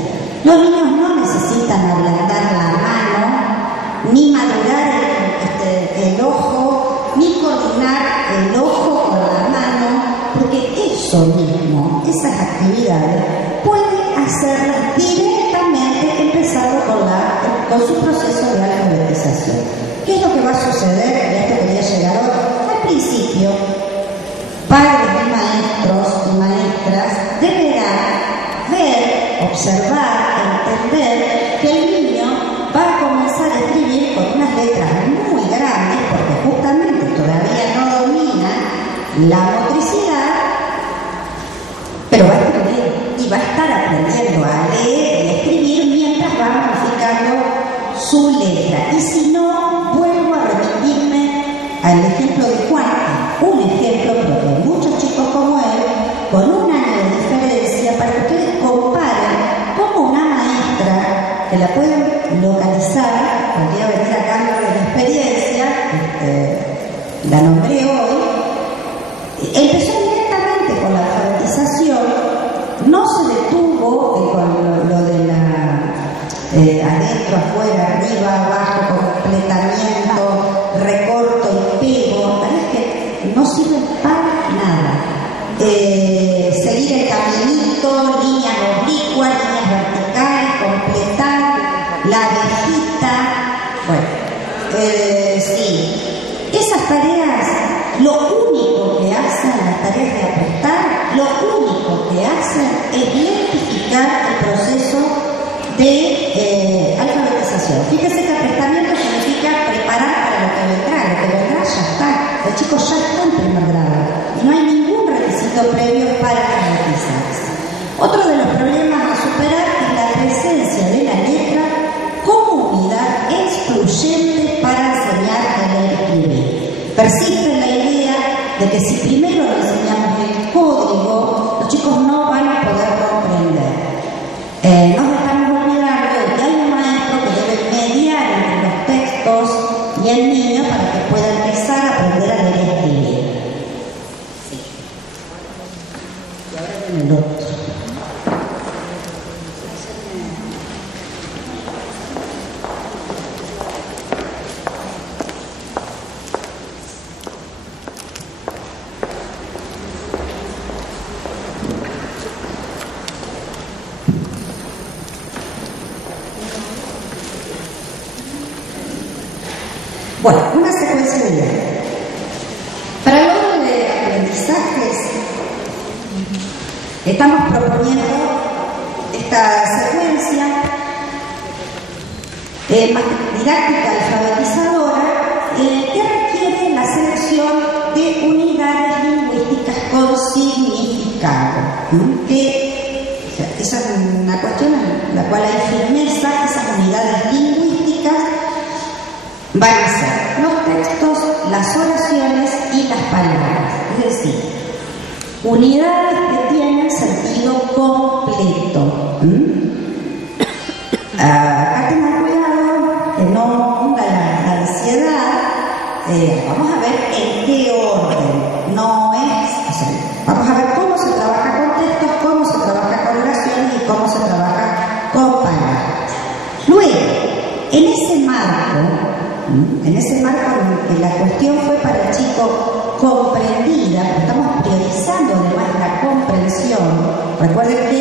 Los niños no necesitan ablandar la mano, ni madurar el ojo, ni coordinar el ojo con la mano, porque eso mismo, esas actividades, pueden hacerlas directamente empezando con su proceso de alfabetización. ¿Qué es lo que va a suceder? Y a esto quería llegar hoy. Al principio, padres y maestros y maestras deberán ver, observar, entender que el niño va a comenzar a escribir con unas letras muy grandes porque justamente todavía no domina la motricidad, pero va a escribir y va a estar aprendiendo a leer y a escribir mientras va modificando su letra. Y si no, vuelvo a remitirme al ejemplo de Juan, un ejemplo, pero que muchos chicos como él, con un año de diferencia, para que ustedes comparen cómo una maestra, que la pueden localizar, podría venir a cambio de la experiencia, la nombré hoy, empezó directamente con la alfabetización, no se detuvo con lo de la adentro, afuera, arriba, abajo, completamiento, recorto y pego. La verdad es que no sirve para nada. Seguir el caminito, líneas oblicuas, líneas verticales, completar la abejita. Bueno, sí. Esas tareas, lo único que hacen, las tareas de aprestar, lo único que hacen es identificar el proceso de alfabetización. Fíjense que aprestamiento significa preparar para lo que vendrá ya está. El chico ya está en primer grado y no hay ningún requisito previo para alfabetizarse. Otro de los problemas a superar es la presencia de la letra como unidad excluyente para enseñar a leer y escribir. Persiste la idea de que si primero le enseñamos el código, los chicos no van a poder comprender. Nos estamos olvidando de que hay un maestro que debe mediar entre los textos y el niño para que pueda empezar a aprender a leer y escribir. Sí. Y ahora viene el otro. Bueno, una secuencia de vida. Para el logro de aprendizajes, estamos proponiendo esta secuencia didáctica alfabetizadora que requiere la selección de unidades lingüísticas con significado. Esa es una cuestión en la cual hay firmeza. Esas unidades lingüísticas van a ser los textos, las oraciones y las palabras. Es decir, unidades que tienen sentido completo. Acá tengan cuidado que no hunda la ansiedad. Vamos a ver en qué orden. No es, o sea, vamos a ver cómo se trabaja con textos, cómo se trabaja con oraciones y cómo se trabaja con palabras. Luego, en ese marco en que la cuestión fue para el chico comprendida, estamos priorizando además la comprensión. Recuerden que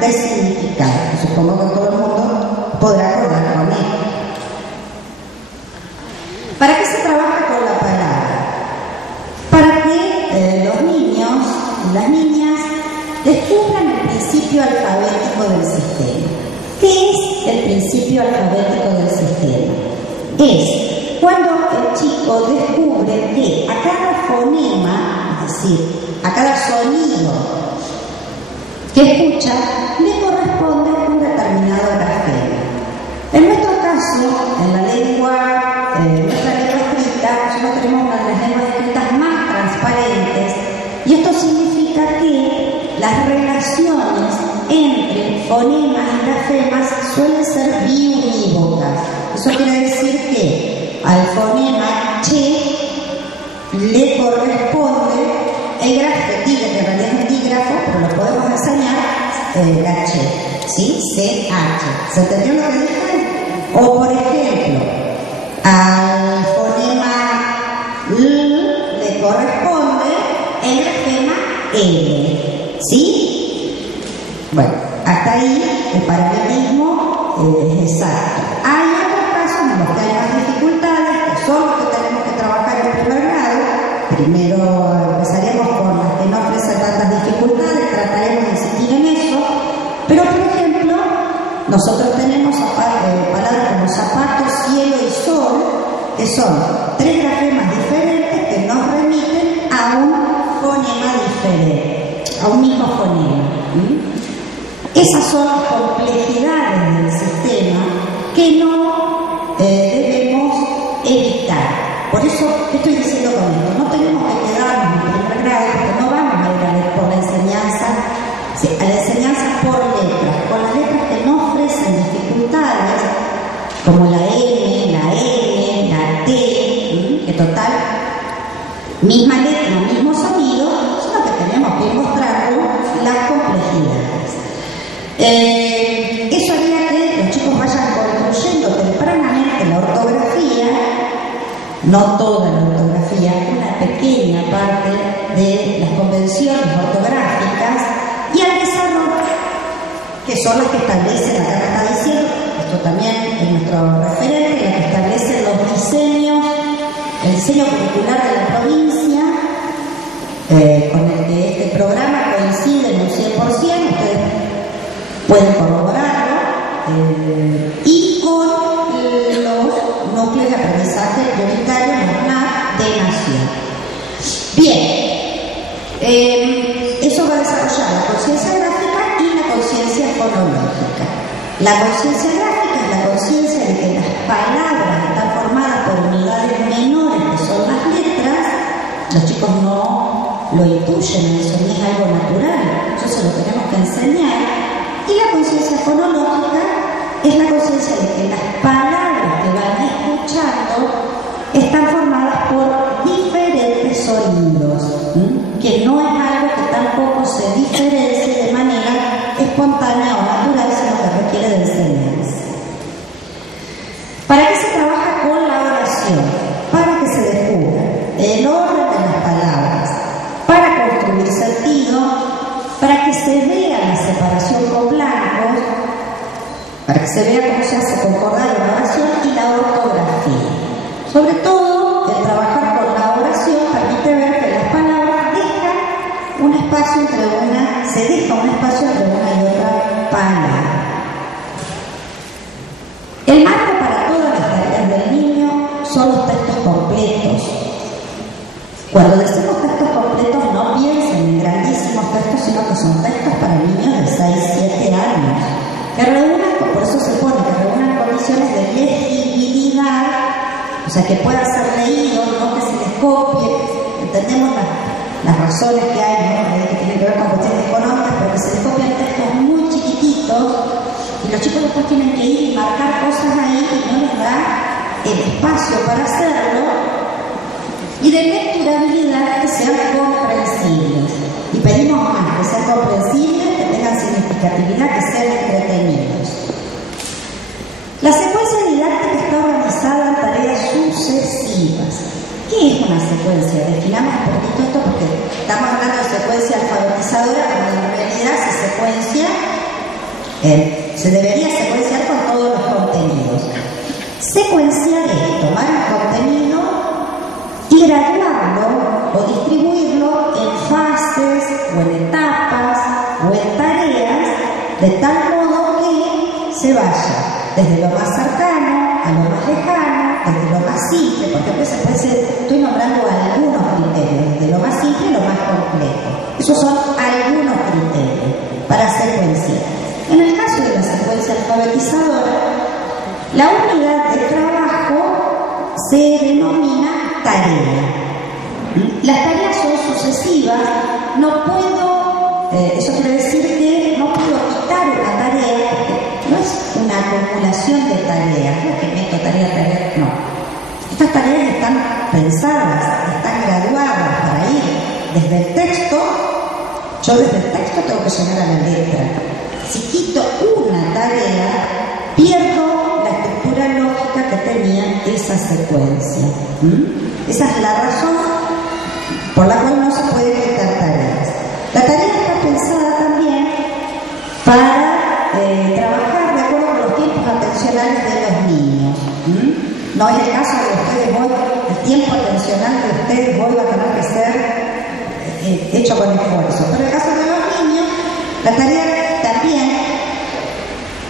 de significado, que supongo que todo el mundo podrá acordar con él. ¿Para qué se trabaja con la palabra? Para que los niños y las niñas descubran el principio alfabético del sistema. ¿Qué es el principio alfabético del sistema? Es cuando el chico descubre que a cada fonema, es decir, a cada sonido que escucha, le corresponde un determinado grafema. En nuestro caso, en la lengua, nuestra lengua escrita, nosotros tenemos una de las lenguas escritas más transparentes, y esto significa que las relaciones entre fonemas y grafemas suelen ser biunívocas. Eso quiere decir que al fonema che le corresponde el grafetígrafo, que en realidad es metígrafo, pero lo podemos enseñar la che, ¿sí? CH. ¿Se entendió lo que dije? O por ejemplo, al fonema L le corresponde el grafema L, ¿sí? Bueno, hasta ahí el paralelismo es exacto. Hay otros casos en los que hay más dificultades, que son los que tenemos que trabajar en primer grado. Primero empezaremos con las que no ofrecen tantas dificultades, trataremos de insistir en eso, pero por ejemplo, nosotros tenemos palabras como zapato, cielo y sol, que son tres grafemas diferentes que nos remiten a un fonema diferente, a un mismo fonema. Esas son las complejidades del sistema que no debemos evitar. Por eso, ¿qué estoy diciendo con esto? No tenemos que quedarnos en primer grado, porque no vamos a ir a ver por la enseñanza, a la enseñanza por letras, con las letras que no ofrecen dificultades, como la M, la N, la T, que total, misma letra, mismo sonido, sino que tenemos que mostrar las complejidades. Eso haría que los chicos vayan construyendo tempranamente la ortografía, no toda la ortografía, una pequeña parte de las convenciones ortográficas y al desarrollo, que son las que establecen, acá me está diciendo, esto también es nuestro referente, las que establecen los diseños, el diseño curricular de la provincia, con el que este programa coincide en un 100%, ustedes pueden corroborarlo, y con los núcleos de aprendizaje prioritario de nación. Bien, eso va a desarrollar la conciencia gráfica y la conciencia fonológica. La conciencia gráfica es la conciencia de que las palabras están formadas por unidades menores que son las letras. Los chicos no lo intuyen, eso ni es algo natural, eso se lo tenemos que enseñar. Y la conciencia fonológica es la conciencia de que las palabras que van escuchando están formadas por diferentes sonidos, que no es algo que tampoco se diferencie de manera espontánea o natural, sino que requiere de enseñanza. ¿Para qué se trabaja con la oración? Para que se descubra el orden de las palabras, para construir sentido, para que se vea la separación con blancos, para que se vea cómo se hace concordar la oración y la ortografía. Sobre todo, el trabajar con la oración permite ver que las palabras dejan un espacio entre una, se deja un espacio entre una y otra palabra. El marco para todas las tareas del niño son los textos completos. Cuando decimos textos completos, no piensen en grandísimos textos, sino que son textos para niños de 6-7 años, que reúnan, por eso se pone, que reúnan condiciones de legibilidad, o sea, que pueda ser leído, no que se les copie. Entendemos las razones que hay, ¿no? Que tienen que ver con cuestiones económicas, pero que se les copian textos muy chiquititos y los chicos después tienen que ir y marcar cosas ahí y no les da el espacio para hacerlo. Y de lecturabilidad, que sean comprensibles. Y pedimos más, que sean comprensibles, que tengan significatividad, que sean entretenidos. La secuencia didáctica está organizada en tareas sucesivas. ¿Qué es una secuencia? Definamos un poquito esto porque estamos hablando de secuencia alfabetizadora, cuando en realidad se secuencia Se debería secuenciar con todos los contenidos. Secuenciar es tomar un contenido y graduarlo o distribuirlo en fases o en etapas o en tareas de tal modo que se vaya desde lo más cercano a lo más lejano, desde lo más simple, porque a veces puede ser, estoy nombrando algunos criterios, desde lo más simple a lo más complejo. Esos son algunos criterios para secuenciar. En el caso de la secuencia alfabetizadora, la unidad de trabajo se denomina tarea. Las tareas son sucesivas, no puedo, eso quiere decir que no puedo quitar una tarea, porque no es una acumulación de tareas, no es que meto tarea, no. Estas tareas están pensadas, están graduadas para ir desde el texto. Yo desde el texto tengo que llegar a la letra. Si quito una tarea, pierdo la estructura lógica que tenía esa secuencia. Esa es la razón por la cual no se puede quitar tareas. La tarea está pensada también para trabajar de acuerdo con los tiempos atencionales de los niños. No es el caso de ustedes hoy, el tiempo atencional de ustedes hoy va a tener que ser hecho con esfuerzo. Pero en el caso de los niños, la tarea también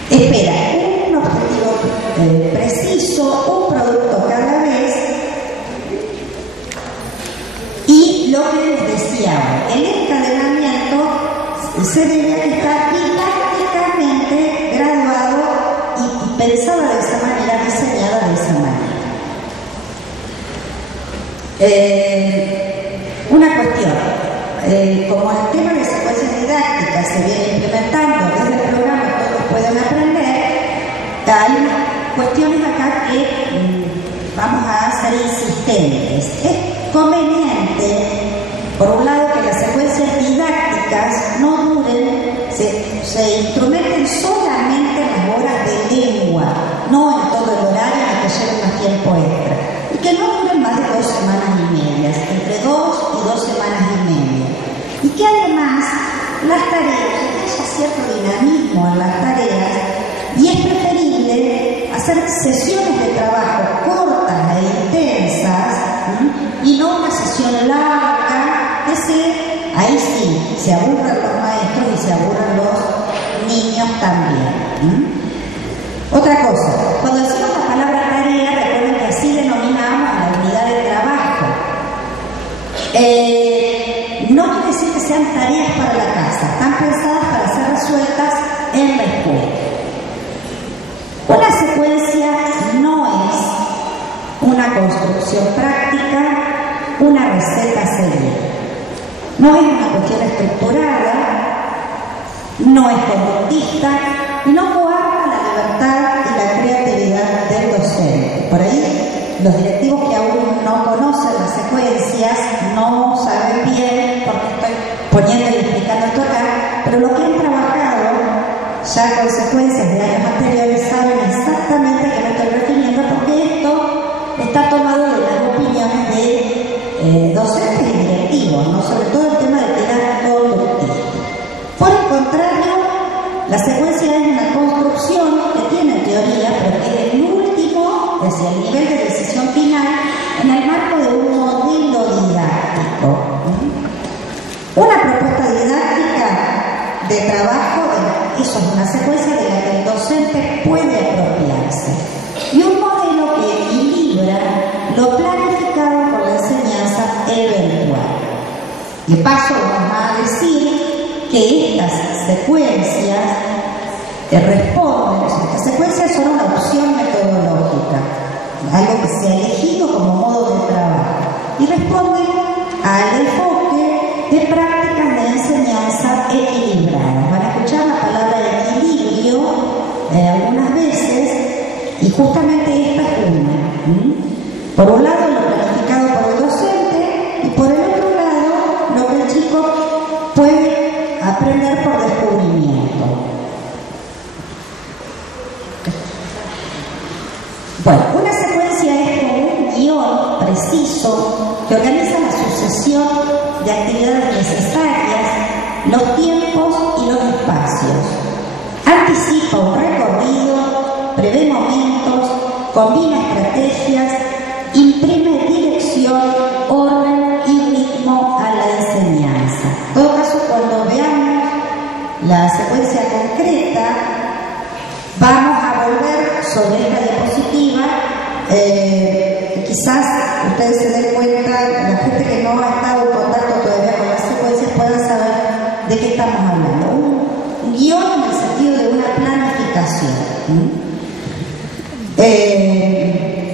espera un objetivo preciso, un producto cada vez, y lo que les decía hoy, el encadenamiento se debe estar didácticamente graduado y pensado de esa manera, diseñado de esa manera. Una cuestión, como el tema de secuencias didácticas se viene implementando desde el programa, todos pueden aprender, hay unas cuestiones acá que vamos a ser insistentes. Es conveniente, por un lado, que las secuencias didácticas no duren, se instrumenten solamente en las horas de lengua, no en todo el horario en que lleven más tiempo extra, y que no duren más de 2 semanas y media, entre 2 y 2 semanas y media, y que además las tareas, que haya cierto dinamismo en las tareas, y es preferible hacer sesiones de trabajo cortas e intensas, y no una sesión larga que ahí sí, se aburren los maestros y se aburren los niños también. Otra cosa, cuando decimos la palabra tarea, recuerden que así denominamos a la unidad de trabajo. No quiere decir que sean tareas para la casa, están pensadas para ser resueltas en la escuela. Una secuencia no es una construcción práctica, una receta a seguir. No es una cuestión estructurada, no es conductista y no coarta la libertad y la creatividad del docente. Por ahí, los directivos que aún no conocen las secuencias no saben bien por qué estoy poniendo y explicando esto acá, pero los que han trabajado ya con secuencias de años anteriores saben exactamente a qué me estoy refiriendo, porque esto está tomado de las opiniones de docentes y directivos, ¿no? Sobre todo el tema de equidad conductista. Por el contrario, la secuencia es una construcción que tiene teoría, pero que es el último, es el nivel de decisión final, en el marco de un modelo didáctico. Una propuesta didáctica de trabajo, eso es una secuencia de la que el docente puede apropiarse. Y un modelo que equilibra lo planificado con la enseñanza eventual. De paso, vamos a decir que estas secuencias responden, estas secuencias son una opción metodológica, algo que se ha elegido como modo de trabajo, y responden al enfoque de prácticas de enseñanza equilibradas. Van a escuchar la palabra equilibrio algunas veces, y justamente esta es una. Por un lado, lo planificado por el docente, y por el otro lado, lo que el chico puede aprender por descubrimiento. Bueno, una secuencia es como un guión preciso que organiza la sucesión de actividades necesarias, los tiempos y los espacios. Anticipa inicia un recorrido, prevé momentos, combina estrategias, imprime dirección, orden y ritmo a la enseñanza. En todo caso, cuando veamos la secuencia concreta, vamos a volver sobre esta diapositiva. Quizás ustedes se den cuenta, la gente que no ha estado en contacto todavía con las secuencias puedan saber de qué estamos hablando. Un guión en el sentido de una planificación.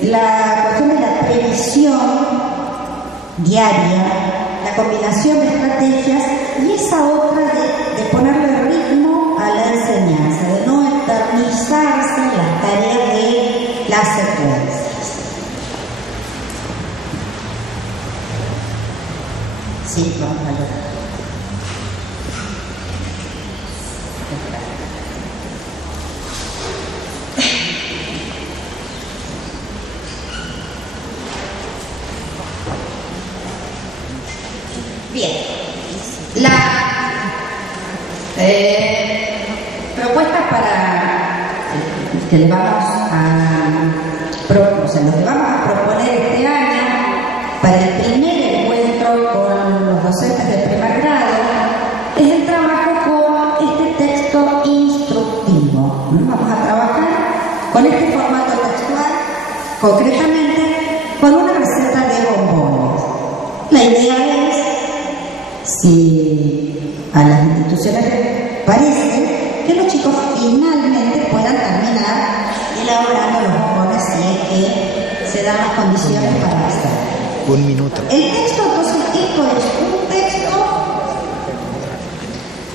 La cuestión de la previsión diaria, la combinación de estrategias y esa otra de ponerle ritmo a la enseñanza, de no eternizarse en las tareas de las secuencias. Sí, vamos a lograr. Bien, la propuesta que le vamos lo que vamos a proponer este año para el primer encuentro con los docentes de primer grado es el trabajo con este texto instructivo. Vamos a trabajar con este formato textual, concretamente con una receta de bombones. La idea es, si a las instituciones les parece, que los chicos finalmente puedan terminar elaborando los bombones si es que se dan las condiciones para hacerlo. Un minuto. El texto, entonces, esto es un texto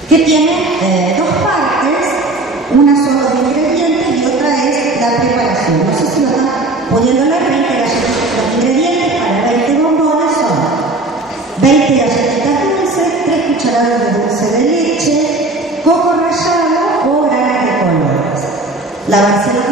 que tiene dos partes, una son los ingredientes y otra es la preparación. No sé si lo están poniendo en la galletitas. Los ingredientes para 20 bombones son 20 galletitas dulces, 3 cucharadas de dulce de leche, coco rallado o granos de colores. Lavarse las